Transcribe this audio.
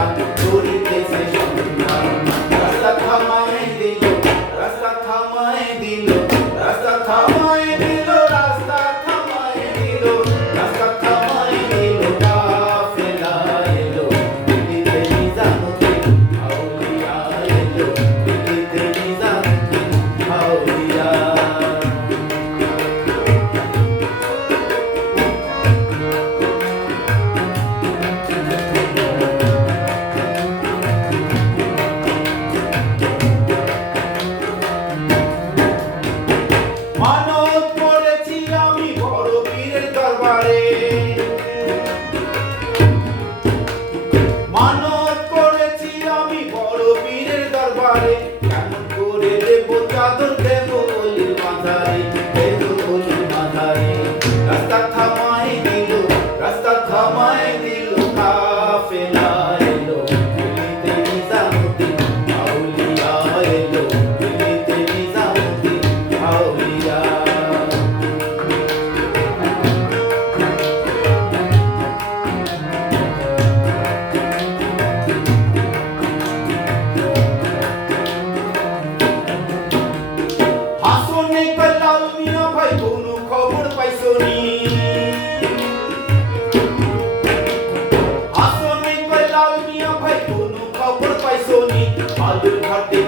Teu Sony আলু ঘাটে